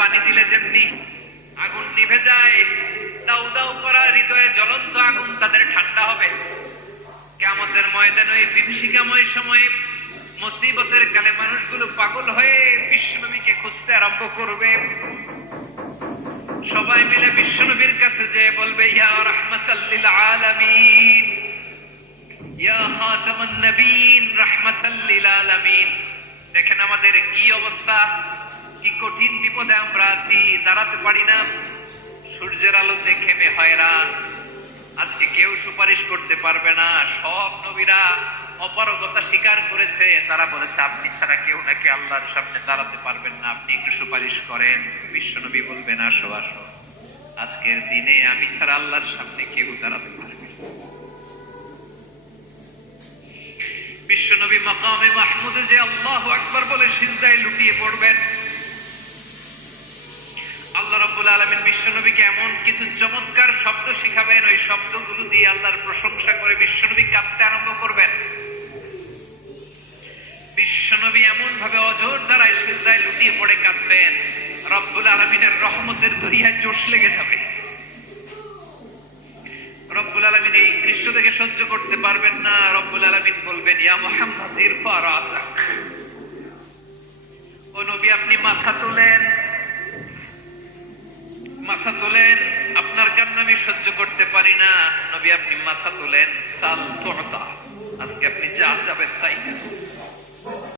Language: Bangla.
পানি দিলে যেমনি আগুন নিভে যায়, দাউ দাউ করা হৃদয়ে জ্বলন্ত আগুন তাদের ঠান্ডা হবে। কিয়ামতের ময়দানে ওই বিভীষিকাময় সময়ে মুসিবতের কালে মানুষগুলো পাগল হয়ে বিশ্বনবীকে খুঁজতে আরম্ভ করবে। সবাই মিলে বিশ্বনবীর কাছে যে বলবে, ইয়া রাহমাতাল লিল আলামিন, ইয়া খাতামান নবীন, রাহমাতাল লিল আলামিন। দেখেন আমাদের কি অবস্থা, কি কঠিন বিপদে আমরা আছি, দাঁড়াতে পারি না, সূর্যের আলোতে ঘেমে হয়রান। আজকে কেউ সুপারিশ করতে পারবে না। সব নবীরা অপারগতা স্বীকার করেছে, তারা বলেছে আপনি ছাড়া কেউ নাকি আল্লাহর সামনে দাঁড়াতে পারবেন না, আপনি একটু সুপারিশ করেন। বিশ্বনবী বলবেন, আসো আসো, আজকের দিনে আমি ছাড়া আল্লাহর সামনে কেউ দাঁড়াতে পারবে না। বিশ্বনবী মাকামে মাহমুদে যে আল্লাহু আকবার বলে সিজদায় লুটিয়ে পড়বেন। আল্লাহ রাব্বুল আলামিন বিশ্বনবীকে এমন কিছু চমৎকার শব্দ শিখাবেন, ওই শব্দগুলো দিয়ে আল্লাহর প্রশংসা করে বিশ্বনবী কাঁদতে আরম্ভ করবেন। বিশ্বনবী এমন ভাবে অঝোর দ্বারায় সিজদায় লুটিয়ে পড়ে কাঁদবেন, রব্বুল আলামিনের রহমতের দরিয়ায় জোশ লেগে যাবে। রব্বুল আলামিন এই দৃশ্য দেখে সহ্য করতে পারবেন না। রব্বুল আলামিন বলবেন, ইয়া মুহাম্মদ ইরফা রাসাক, ও নবী আপনি মাথা তোলেন, মাথা তোলেন, আপনার কান্না আমি সহ্য করতে পারি না। নবী আপনি মাথা তোলেন, সাল তুতা, আজকে আপনি যা চাবেন তাই।